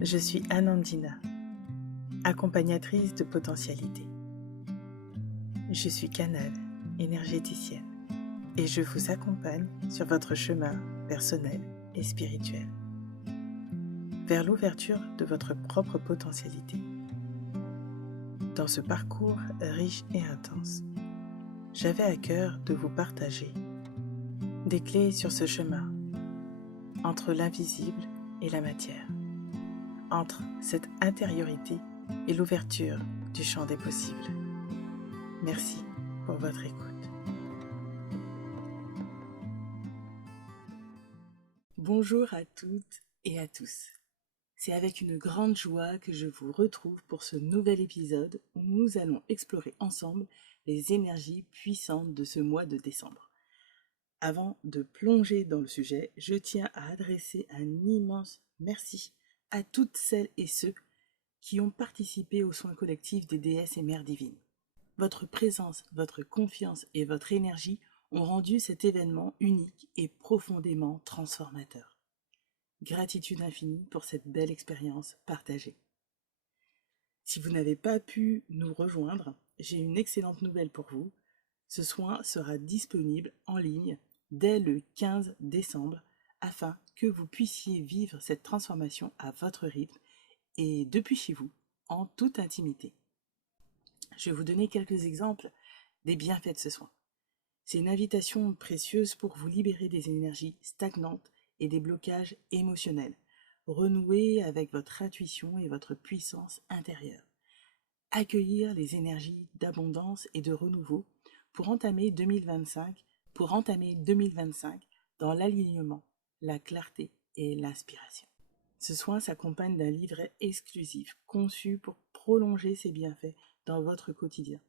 Je suis Anandina, accompagnatrice de potentialité. Je suis canal, énergéticienne, et je vous accompagne sur votre chemin personnel et spirituel, vers l'ouverture de votre propre potentialité. Dans ce parcours riche et intense, j'avais à cœur de vous partager des clés sur ce chemin, entre l'invisible et la matière, entre cette intériorité et l'ouverture du champ des possibles. Merci pour votre écoute. Bonjour à toutes et à tous. C'est avec une grande joie que je vous retrouve pour ce nouvel épisode où nous allons explorer ensemble les énergies puissantes de ce mois de décembre. Avant de plonger dans le sujet, je tiens à adresser un immense merci à toutes celles et ceux qui ont participé aux soins collectifs des déesses et mères divines. Votre présence, votre confiance et votre énergie ont rendu cet événement unique et profondément transformateur. Gratitude infinie pour cette belle expérience partagée. Si vous n'avez pas pu nous rejoindre, j'ai une excellente nouvelle pour vous. Ce soin sera disponible en ligne dès le 15 décembre afin que vous puissiez vivre cette transformation à votre rythme et depuis chez vous, en toute intimité. Je vais vous donner quelques exemples des bienfaits de ce soin. C'est une invitation précieuse pour vous libérer des énergies stagnantes et des blocages émotionnels. Renouer avec votre intuition et votre puissance intérieure. Accueillir les énergies d'abondance et de renouveau pour entamer 2025 dans l'alignement, la clarté et l'inspiration. Ce soin s'accompagne d'un livret exclusif conçu pour prolonger ces bienfaits dans votre quotidien.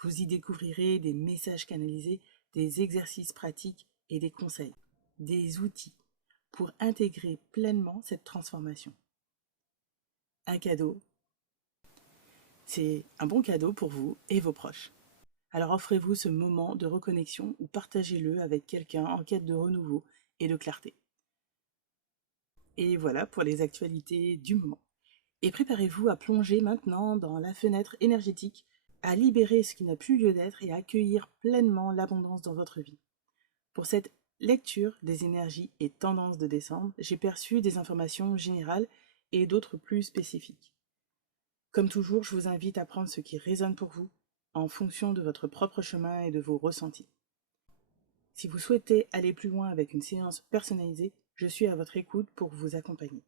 Vous y découvrirez des messages canalisés, des exercices pratiques et des conseils, des outils pour intégrer pleinement cette transformation. Un cadeau, c'est un bon cadeau pour vous et vos proches. Alors offrez-vous ce moment de reconnexion ou partagez-le avec quelqu'un en quête de renouveau et de clarté. Et voilà pour les actualités du moment. Et préparez-vous à plonger maintenant dans la fenêtre énergétique, à libérer ce qui n'a plus lieu d'être et à accueillir pleinement l'abondance dans votre vie. Pour cette lecture des énergies et tendances de décembre, j'ai perçu des informations générales et d'autres plus spécifiques. Comme toujours, je vous invite à prendre ce qui résonne pour vous en fonction de votre propre chemin et de vos ressentis. Si vous souhaitez aller plus loin avec une séance personnalisée, je suis à votre écoute pour vous accompagner.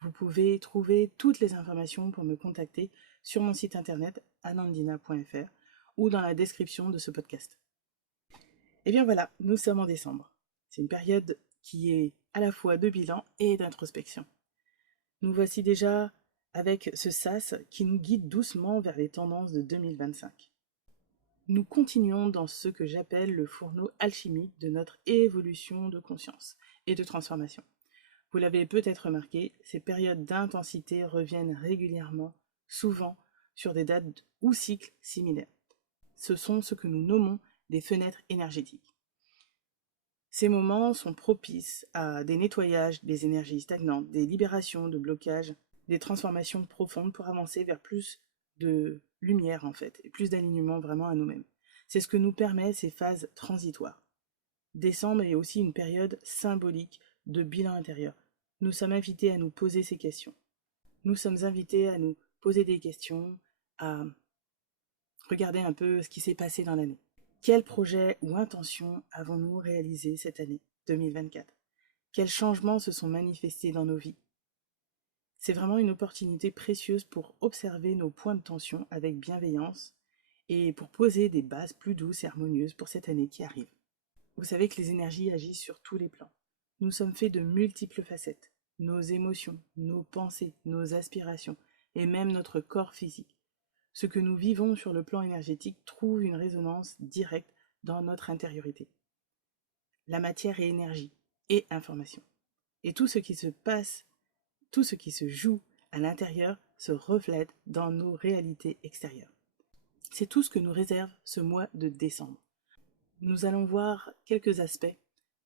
Vous pouvez trouver toutes les informations pour me contacter sur mon site internet anandina.fr ou dans la description de ce podcast. Et bien voilà, nous sommes en décembre. C'est une période qui est à la fois de bilan et d'introspection. Nous voici déjà avec ce sas qui nous guide doucement vers les tendances de 2025. Nous continuons dans ce que j'appelle le fourneau alchimique de notre évolution de conscience et de transformation. Vous l'avez peut-être remarqué, ces périodes d'intensité reviennent régulièrement, souvent sur des dates ou cycles similaires. Ce sont ce que nous nommons des fenêtres énergétiques. Ces moments sont propices à des nettoyages des énergies stagnantes, des libérations de blocages, des transformations profondes pour avancer vers plus de lumière en fait, et plus d'alignement vraiment à nous-mêmes. C'est ce que nous permet ces phases transitoires. Décembre est aussi une période symbolique de bilan intérieur. Nous sommes invités à nous poser ces questions. Nous sommes invités à nous poser des questions, à regarder un peu ce qui s'est passé dans l'année. Quels projets ou intentions avons-nous réalisés cette année 2024 ? Quels changements se sont manifestés dans nos vies ? C'est vraiment une opportunité précieuse pour observer nos points de tension avec bienveillance et pour poser des bases plus douces et harmonieuses pour cette année qui arrive. Vous savez que les énergies agissent sur tous les plans. Nous sommes faits de multiples facettes. Nos émotions, nos pensées, nos aspirations et même notre corps physique. Ce que nous vivons sur le plan énergétique trouve une résonance directe dans notre intériorité. La matière est énergie et information. Et tout ce qui se passe, tout ce qui se joue à l'intérieur se reflète dans nos réalités extérieures. C'est tout ce que nous réserve ce mois de décembre. Nous allons voir quelques aspects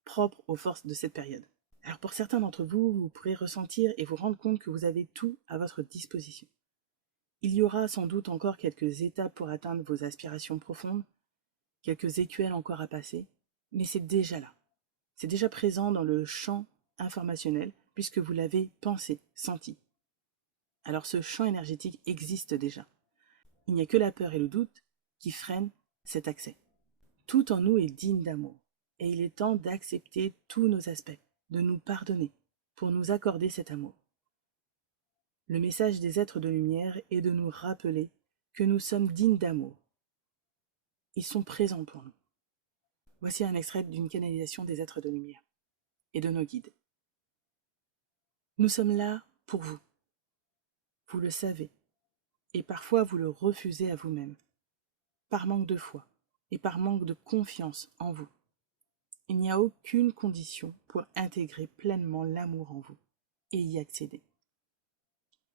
propres aux forces de cette période. Alors pour certains d'entre vous, vous pourrez ressentir et vous rendre compte que vous avez tout à votre disposition. Il y aura sans doute encore quelques étapes pour atteindre vos aspirations profondes, quelques écuelles encore à passer, mais c'est déjà là. C'est déjà présent dans le champ informationnel puisque vous l'avez pensé, senti. Alors ce champ énergétique existe déjà. Il n'y a que la peur et le doute qui freinent cet accès. Tout en nous est digne d'amour, et il est temps d'accepter tous nos aspects, de nous pardonner, pour nous accorder cet amour. Le message des êtres de lumière est de nous rappeler que nous sommes dignes d'amour. Ils sont présents pour nous. Voici un extrait d'une canalisation des êtres de lumière et de nos guides. Nous sommes là pour vous. Vous le savez, et parfois vous le refusez à vous-même, par manque de foi et par manque de confiance en vous. Il n'y a aucune condition pour intégrer pleinement l'amour en vous et y accéder,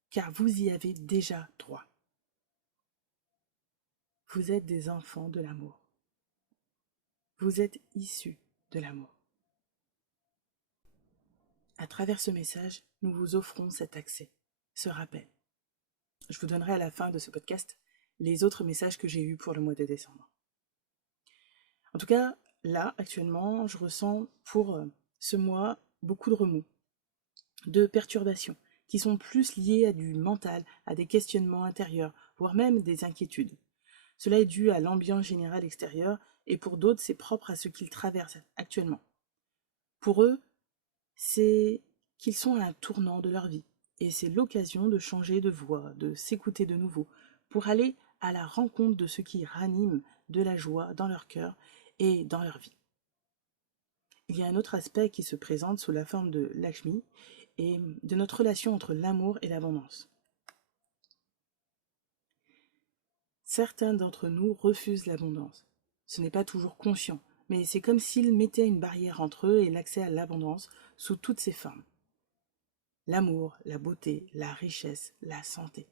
car vous y avez déjà droit. Vous êtes des enfants de l'amour. Vous êtes issus de l'amour. À travers ce message, nous vous offrons cet accès, ce rappel. Je vous donnerai à la fin de ce podcast les autres messages que j'ai eus pour le mois de décembre. En tout cas, là, actuellement, je ressens pour ce mois beaucoup de remous, de perturbations, qui sont plus liées à du mental, à des questionnements intérieurs, voire même des inquiétudes. Cela est dû à l'ambiance générale extérieure, et pour d'autres, c'est propre à ce qu'ils traversent actuellement. Pour eux, c'est qu'ils sont à un tournant de leur vie, et c'est l'occasion de changer de voie, de s'écouter de nouveau, pour aller à la rencontre de ce qui ranime de la joie dans leur cœur et dans leur vie. Il y a un autre aspect qui se présente sous la forme de Lakshmi et de notre relation entre l'amour et l'abondance. Certains d'entre nous refusent l'abondance. Ce n'est pas toujours conscient, mais c'est comme s'ils mettaient une barrière entre eux et l'accès à l'abondance sous toutes ses formes. L'amour, la beauté, la richesse, la santé,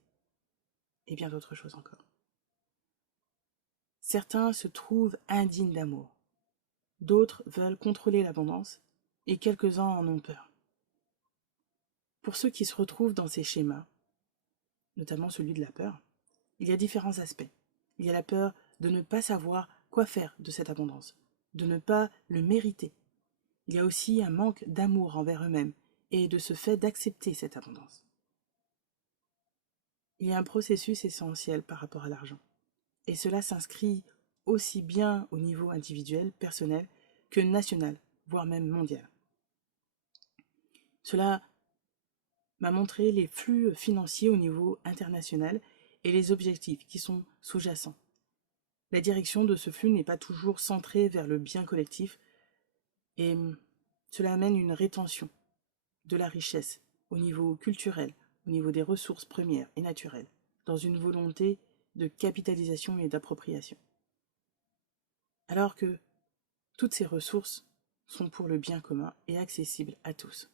et bien d'autres choses encore. Certains se trouvent indignes d'amour. D'autres veulent contrôler l'abondance, et quelques-uns en ont peur. Pour ceux qui se retrouvent dans ces schémas, notamment celui de la peur, il y a différents aspects. Il y a la peur de ne pas savoir quoi faire de cette abondance, de ne pas le mériter. Il y a aussi un manque d'amour envers eux-mêmes et de ce fait d'accepter cette abondance. Il y a un processus essentiel par rapport à l'argent, et cela s'inscrit aussi bien au niveau individuel, personnel, que national, voire même mondial. Cela m'a montré les flux financiers au niveau international et les objectifs qui sont sous-jacents. La direction de ce flux n'est pas toujours centrée vers le bien collectif et cela amène une rétention de la richesse au niveau culturel, au niveau des ressources premières et naturelles, dans une volonté de capitalisation et d'appropriation. Alors que toutes ces ressources sont pour le bien commun et accessibles à tous.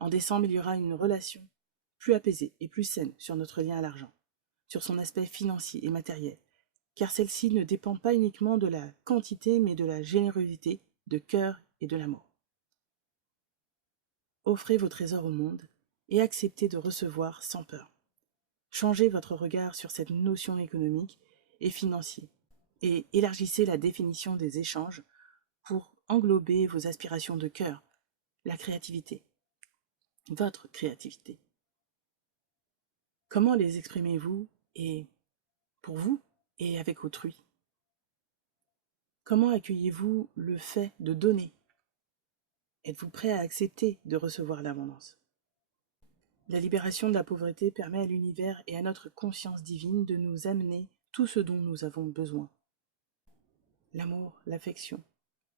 En décembre, il y aura une relation plus apaisée et plus saine sur notre lien à l'argent, sur son aspect financier et matériel, car celle-ci ne dépend pas uniquement de la quantité, mais de la générosité, de cœur et de l'amour. Offrez vos trésors au monde et acceptez de recevoir sans peur. Changez votre regard sur cette notion économique et financière et élargissez la définition des échanges pour englober vos aspirations de cœur, la créativité, votre créativité. Comment les exprimez-vous et pour vous et avec autrui? Comment accueillez-vous le fait de donner? Êtes-vous prêt à accepter de recevoir l'abondance? La libération de la pauvreté permet à l'univers et à notre conscience divine de nous amener tout ce dont nous avons besoin. L'amour, l'affection,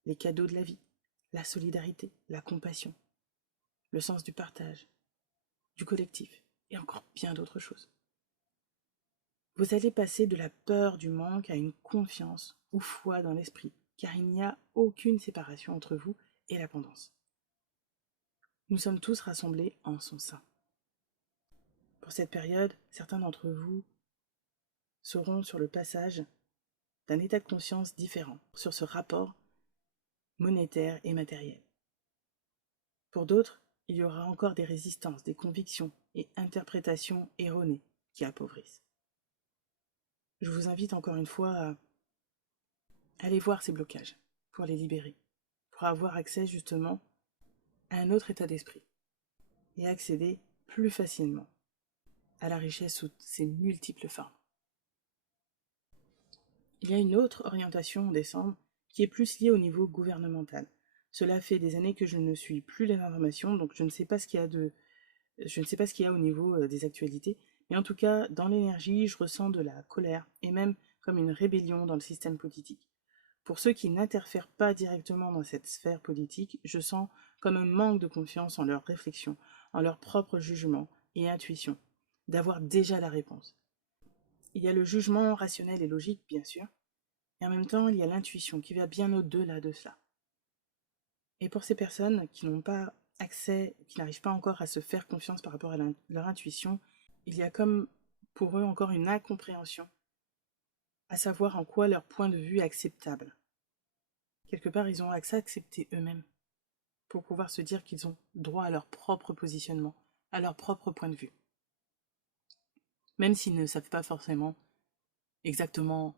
les cadeaux de la vie, la solidarité, la compassion, le sens du partage, du collectif et encore bien d'autres choses. Vous allez passer de la peur du manque à une confiance ou foi dans l'esprit, car il n'y a aucune séparation entre vous et l'abondance. Nous sommes tous rassemblés en son sein. Pour cette période, certains d'entre vous seront sur le passage d'un état de conscience différent sur ce rapport monétaire et matériel. Pour d'autres, il y aura encore des résistances, des convictions et interprétations erronées qui appauvrissent. Je vous invite encore une fois à aller voir ces blocages pour les libérer, pour avoir accès justement à un autre état d'esprit et accéder plus facilement à la richesse sous ses multiples formes. Il y a une autre orientation en décembre qui est plus liée au niveau gouvernemental. Cela fait des années que je ne suis plus les informations, donc je ne sais pas ce qu'il y a au niveau des actualités, mais en tout cas, dans l'énergie, je ressens de la colère et même comme une rébellion dans le système politique. Pour ceux qui n'interfèrent pas directement dans cette sphère politique, je sens comme un manque de confiance en leur réflexion, en leur propre jugement et intuition, d'avoir déjà la réponse. Il y a le jugement rationnel et logique, bien sûr, et en même temps, il y a l'intuition qui va bien au-delà de cela. Et pour ces personnes qui n'ont pas accès, qui n'arrivent pas encore à se faire confiance par rapport à leur intuition, il y a comme pour eux encore une incompréhension, à savoir en quoi leur point de vue est acceptable. Quelque part, ils ont accès à accepter eux-mêmes, pour pouvoir se dire qu'ils ont droit à leur propre positionnement, à leur propre point de vue. Même s'ils ne savent pas forcément exactement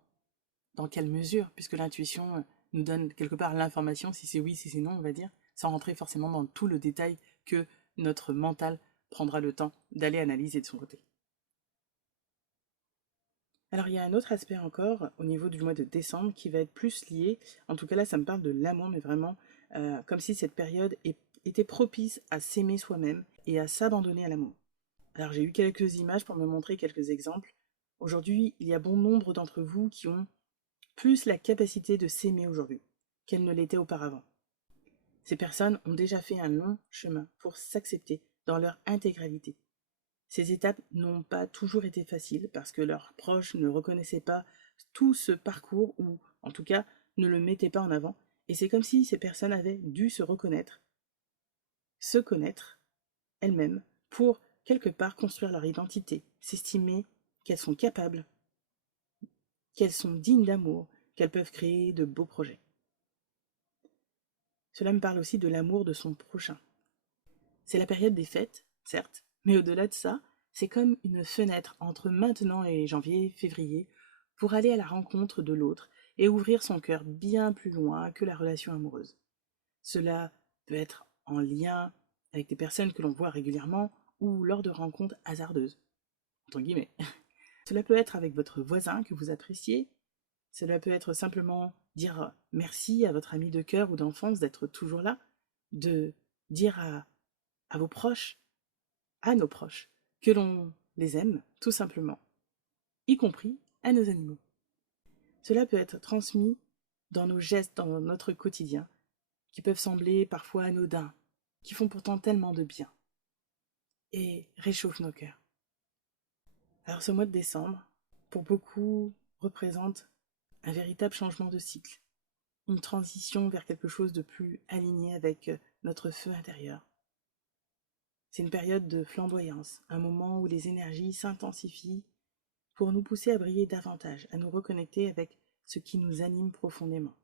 dans quelle mesure, puisque l'intuition nous donne quelque part l'information, si c'est oui, si c'est non, on va dire, sans rentrer forcément dans tout le détail que notre mental prendra le temps d'aller analyser de son côté. Alors il y a un autre aspect encore au niveau du mois de décembre qui va être plus lié, en tout cas là ça me parle de l'amour, mais vraiment comme si cette période était propice à s'aimer soi-même et à s'abandonner à l'amour. Alors j'ai eu quelques images pour me montrer quelques exemples. Aujourd'hui, il y a bon nombre d'entre vous qui ont plus la capacité de s'aimer aujourd'hui qu'elles ne l'étaient auparavant. Ces personnes ont déjà fait un long chemin pour s'accepter dans leur intégralité. Ces étapes n'ont pas toujours été faciles parce que leurs proches ne reconnaissaient pas tout ce parcours ou, en tout cas, ne le mettaient pas en avant. Et c'est comme si ces personnes avaient dû se connaître elles-mêmes pour, quelque part, construire leur identité, s'estimer qu'elles sont capables, qu'elles sont dignes d'amour, qu'elles peuvent créer de beaux projets. Cela me parle aussi de l'amour de son prochain. C'est la période des fêtes, certes, mais au-delà de ça, c'est comme une fenêtre entre maintenant et janvier, février, pour aller à la rencontre de l'autre et ouvrir son cœur bien plus loin que la relation amoureuse. Cela peut être en lien avec des personnes que l'on voit régulièrement ou lors de rencontres hasardeuses, entre guillemets. Cela peut être avec votre voisin que vous appréciez, cela peut être simplement dire merci à votre ami de cœur ou d'enfance d'être toujours là, de dire à vos proches, à nos proches, que l'on les aime, tout simplement, y compris à nos animaux. Cela peut être transmis dans nos gestes, dans notre quotidien, qui peuvent sembler parfois anodins, qui font pourtant tellement de bien, et réchauffent nos cœurs. Alors ce mois de décembre, pour beaucoup, représente un véritable changement de cycle, une transition vers quelque chose de plus aligné avec notre feu intérieur. C'est une période de flamboyance, un moment où les énergies s'intensifient pour nous pousser à briller davantage, à nous reconnecter avec ce qui nous anime profondément.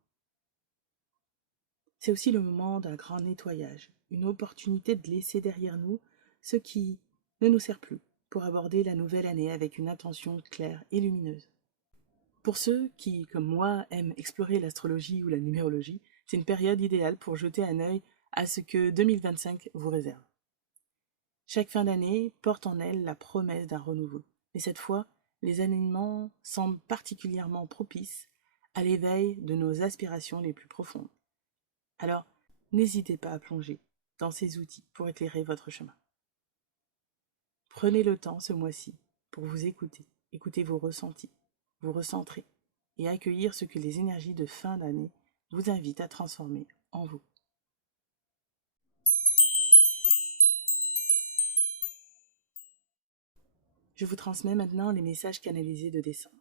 C'est aussi le moment d'un grand nettoyage, une opportunité de laisser derrière nous ce qui ne nous sert plus pour aborder la nouvelle année avec une intention claire et lumineuse. Pour ceux qui, comme moi, aiment explorer l'astrologie ou la numérologie, c'est une période idéale pour jeter un œil à ce que 2025 vous réserve. Chaque fin d'année porte en elle la promesse d'un renouveau, mais cette fois, les alignements semblent particulièrement propices à l'éveil de nos aspirations les plus profondes. Alors, n'hésitez pas à plonger dans ces outils pour éclairer votre chemin. Prenez le temps ce mois-ci pour vous écouter vos ressentis, vous recentrer et accueillir ce que les énergies de fin d'année vous invitent à transformer en vous. Je vous transmets maintenant les messages canalisés de décembre.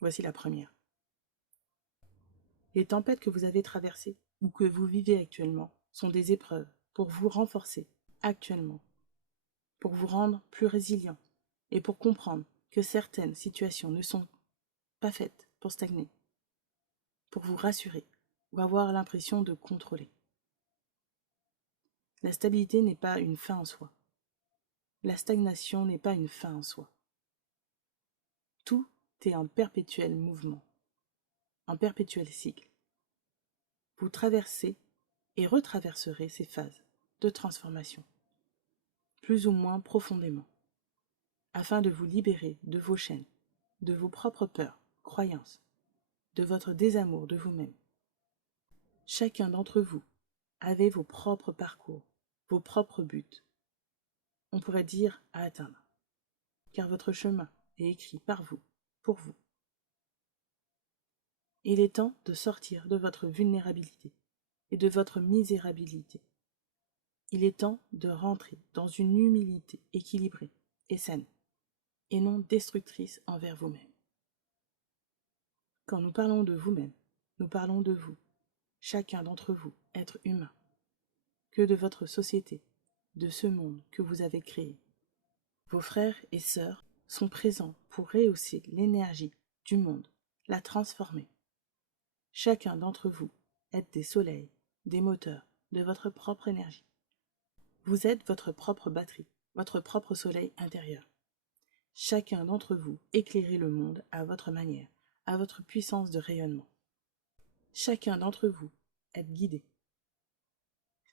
Voici la première. Les tempêtes que vous avez traversées ou que vous vivez actuellement sont des épreuves pour vous renforcer actuellement, pour vous rendre plus résilient et pour comprendre que certaines situations ne sont pas faites pour stagner, pour vous rassurer ou avoir l'impression de contrôler. La stabilité n'est pas une fin en soi. La stagnation n'est pas une fin en soi. Tout est en perpétuel mouvement, en perpétuel cycle. Vous traversez et retraverserez ces phases de transformation, plus ou moins profondément, afin de vous libérer de vos chaînes, de vos propres peurs, croyances, de votre désamour de vous-même. Chacun d'entre vous avez vos propres parcours, vos propres buts, on pourrait dire à atteindre, car votre chemin est écrit par vous, pour vous. Il est temps de sortir de votre vulnérabilité et de votre misérabilité. Il est temps de rentrer dans une humilité équilibrée et saine, et non destructrice envers vous-même. Quand nous parlons de vous-même, nous parlons de vous, chacun d'entre vous, être humain, que de votre société, de ce monde que vous avez créé. Vos frères et sœurs sont présents pour rehausser l'énergie du monde, la transformer. Chacun d'entre vous êtes des soleils, des moteurs de votre propre énergie. Vous êtes votre propre batterie, votre propre soleil intérieur. Chacun d'entre vous éclairez le monde à votre manière, à votre puissance de rayonnement. Chacun d'entre vous êtes guidé.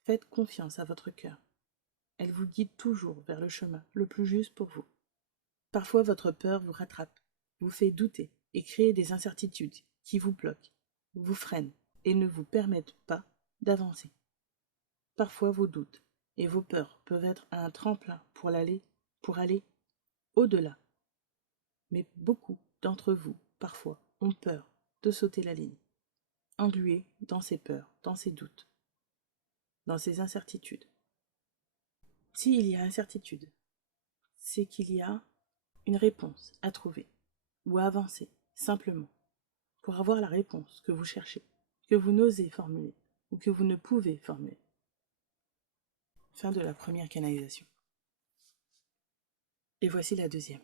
Faites confiance à votre cœur. Elle vous guide toujours vers le chemin le plus juste pour vous. Parfois votre peur vous rattrape, vous fait douter et crée des incertitudes qui vous bloquent, vous freinent et ne vous permettent pas d'avancer. Parfois vos doutes et vos peurs peuvent être un tremplin pour aller au-delà. Mais beaucoup d'entre vous, parfois, ont peur de sauter la ligne, englués dans ces peurs, dans ces doutes, dans ces incertitudes. S'il y a incertitude, c'est qu'il y a une réponse à trouver ou à avancer, simplement, pour avoir la réponse que vous cherchez, que vous n'osez formuler ou que vous ne pouvez formuler. Fin de la première canalisation. Et voici la deuxième.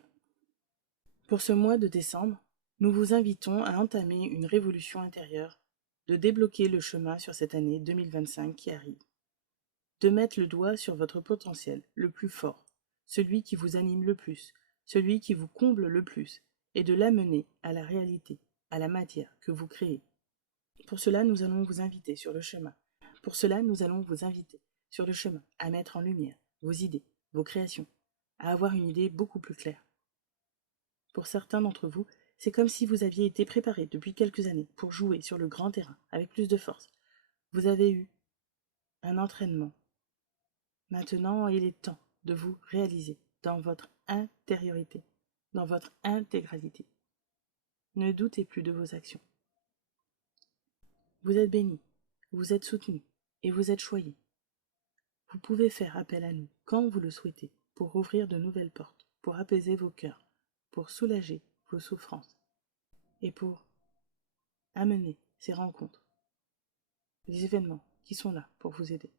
Pour ce mois de décembre, nous vous invitons à entamer une révolution intérieure, de débloquer le chemin sur cette année 2025 qui arrive, de mettre le doigt sur votre potentiel le plus fort, celui qui vous anime le plus, celui qui vous comble le plus, et de l'amener à la réalité, à la matière que vous créez. Pour cela, nous allons vous inviter sur le chemin. Pour cela, nous allons vous inviter sur le chemin à mettre en lumière vos idées, vos créations, à avoir une idée beaucoup plus claire. Pour certains d'entre vous, c'est comme si vous aviez été préparé depuis quelques années pour jouer sur le grand terrain avec plus de force. Vous avez eu un entraînement. Maintenant, il est temps de vous réaliser dans votre intériorité, dans votre intégralité. Ne doutez plus de vos actions. Vous êtes bénis, vous êtes soutenus et vous êtes choyés. Vous pouvez faire appel à nous quand vous le souhaitez pour ouvrir de nouvelles portes, pour apaiser vos cœurs, pour soulager vos souffrances et pour amener ces rencontres, les événements qui sont là pour vous aider.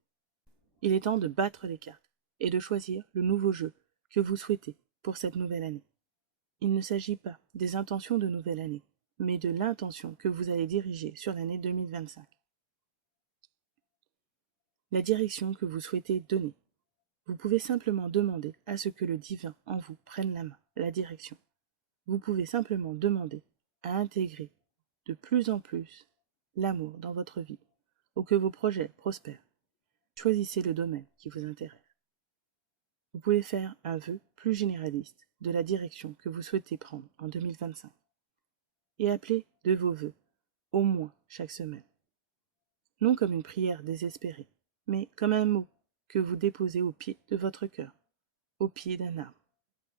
Il est temps de battre les cartes et de choisir le nouveau jeu que vous souhaitez pour cette nouvelle année. Il ne s'agit pas des intentions de nouvelle année, mais de l'intention que vous allez diriger sur l'année 2025. La direction que vous souhaitez donner. Vous pouvez simplement demander à ce que le divin en vous prenne la main, la direction. Vous pouvez simplement demander à intégrer de plus en plus l'amour dans votre vie, ou que vos projets prospèrent. Choisissez le domaine qui vous intéresse. Vous pouvez faire un vœu plus généraliste de la direction que vous souhaitez prendre en 2025 et appeler de vos vœux au moins chaque semaine. Non comme une prière désespérée, mais comme un mot que vous déposez au pied de votre cœur, au pied d'un arbre,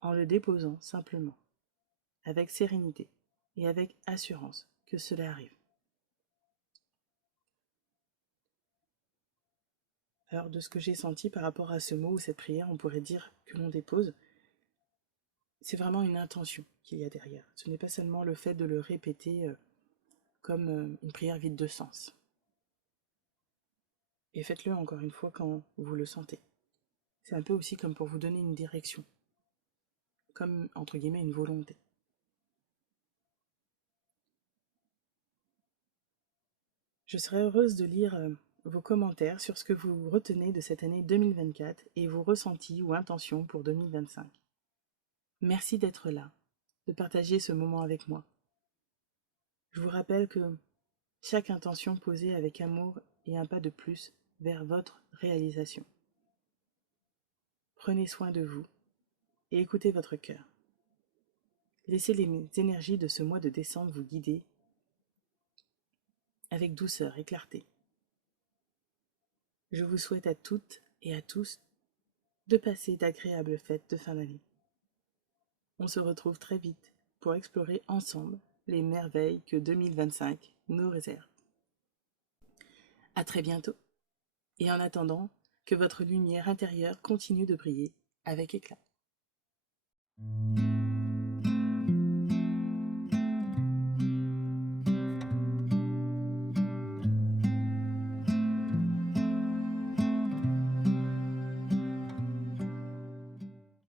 en le déposant simplement, avec sérénité et avec assurance que cela arrive. Alors, de ce que j'ai senti par rapport à ce mot ou cette prière, on pourrait dire que l'on dépose, c'est vraiment une intention qu'il y a derrière. Ce n'est pas seulement le fait de le répéter comme une prière vide de sens. Et faites-le encore une fois quand vous le sentez. C'est un peu aussi comme pour vous donner une direction, comme entre guillemets une volonté. Je serais heureuse de lire vos commentaires sur ce que vous retenez de cette année 2024 et vos ressentis ou intentions pour 2025. Merci d'être là, de partager ce moment avec moi. Je vous rappelle que chaque intention posée avec amour est un pas de plus vers votre réalisation. Prenez soin de vous et écoutez votre cœur. Laissez les énergies de ce mois de décembre vous guider avec douceur et clarté. Je vous souhaite à toutes et à tous de passer d'agréables fêtes de fin d'année. On se retrouve très vite pour explorer ensemble les merveilles que 2025 nous réserve. À très bientôt, et en attendant, que votre lumière intérieure continue de briller avec éclat.